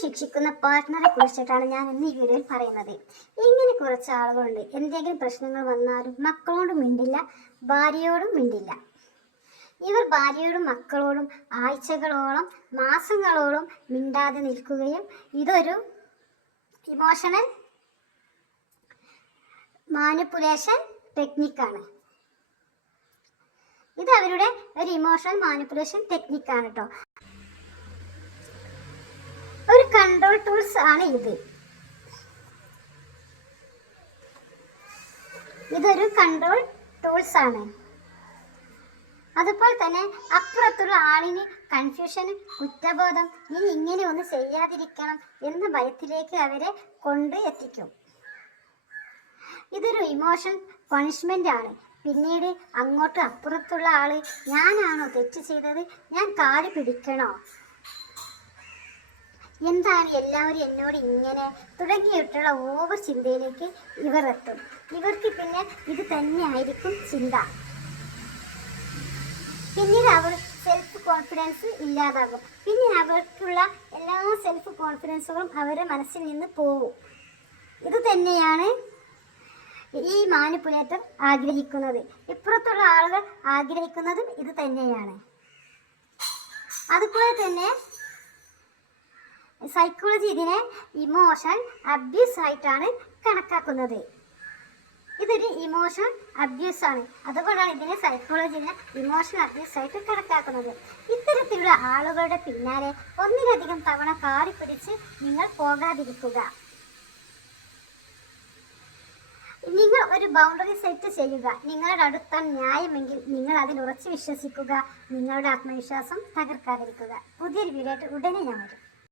ശിക്ഷിക്കുന്ന പാർട്ട്ണറെ കുറിച്ചിട്ടാണ് ഞാൻ ഇന്ന് ഈ വീഡിയോയിൽ പറയുന്നത്. ഇങ്ങനെ കുറച്ച് ആളുകളുണ്ട്. എന്തെങ്കിലും പ്രശ്നങ്ങൾ വന്നാലും മക്കളോടും മിണ്ടില്ല ഭാര്യയോടും മിണ്ടില്ല. ഇവർ ഭാര്യയോടും മക്കളോടും ആഴ്ചകളോളം മാസങ്ങളോളം മിണ്ടാതെ നിൽക്കുകയും ഇതൊരു ഇമോഷണൽ മാനിപ്പുലേഷൻ ടെക്നിക്കാണ് ഇത് അവരുടെ ഒരു ഇമോഷണൽ മാനിപ്പുലേഷൻ ടെക്നിക്കാണ് കേട്ടോ ഒരു കൺട്രോൾ ടൂൾസ് ആണ് ഇത്. ഇതൊരു കൺട്രോൾ ടൂൾസ് ആണ്. അതുപോലെ തന്നെ അപ്പുറത്തുള്ള ആളിന് കൺഫ്യൂഷനും കുറ്റബോധം ഇനി ഇങ്ങനെ ഒന്ന് ചെയ്യാതിരിക്കണം എന്ന ഭയത്തിലേക്ക് അവരെ കൊണ്ട് എത്തിക്കും. ഇതൊരു ഇമോഷൻ പണിഷ്മെന്റ് ആണ്. പിന്നീട് അങ്ങോട്ട് അപ്പുറത്തുള്ള ആൾ ഞാനാണോ തെറ്റ് ചെയ്തത്? ഞാൻ കാൽ പിടിക്കണോ? എന്താണ് എല്ലാവരും എന്നോട് ഇങ്ങനെ തുടങ്ങിയിട്ടുള്ള ഓവർ ചിന്തയിലേക്ക് ഇവർ എത്തും ഇവർക്ക് പിന്നെ ഇത് തന്നെയായിരിക്കും ചിന്ത. പിന്നീട് അവർ സെൽഫ് കോൺഫിഡൻസ് ഇല്ലാതാകും. പിന്നെ അവർക്കുള്ള എല്ലാ സെൽഫ് കോൺഫിഡൻസുകളും അവരുടെ മനസ്സിൽ നിന്ന് പോകും ഇത് തന്നെയാണ് ഈ മാനിപ്പുലേറ്റർ ആഗ്രഹിക്കുന്നത്. ഇപ്പുറത്തുള്ള ആളുകൾ ആഗ്രഹിക്കുന്നതും ഇത് തന്നെയാണ്. അതുപോലെ തന്നെ സൈക്കോളജി ഇതിനെ ഇമോഷൻ അബ്യൂസ് ആയിട്ടാണ് കണക്കാക്കുന്നത്. ഇതൊരു ഇമോഷൻ അബ്യൂസ് ആണ്. അതുകൊണ്ടാണ് ഇതിനെ സൈക്കോളജിനെ ഇമോഷൻ അബ്യൂസ് ആയിട്ട് കണക്കാക്കുന്നത്. ഇത്തരത്തിലുള്ള ആളുകളുടെ പിന്നാലെ ഒന്നിലധികം തവണ കാറി പിടിച്ച് നിങ്ങൾ പോകാതിരിക്കുക. നിങ്ങൾ ഒരു ബൗണ്ടറി സെറ്റ് ചെയ്യുക. നിങ്ങളുടെ അടുത്ത ന്യായമെങ്കിൽ നിങ്ങൾ അതിൽ ഉറച്ചു വിശ്വസിക്കുക. നിങ്ങളുടെ ആത്മവിശ്വാസം തകർക്കാതിരിക്കുക. പുതിയൊരു വീഡിയോ ഉടനെ ഞാൻ വരും.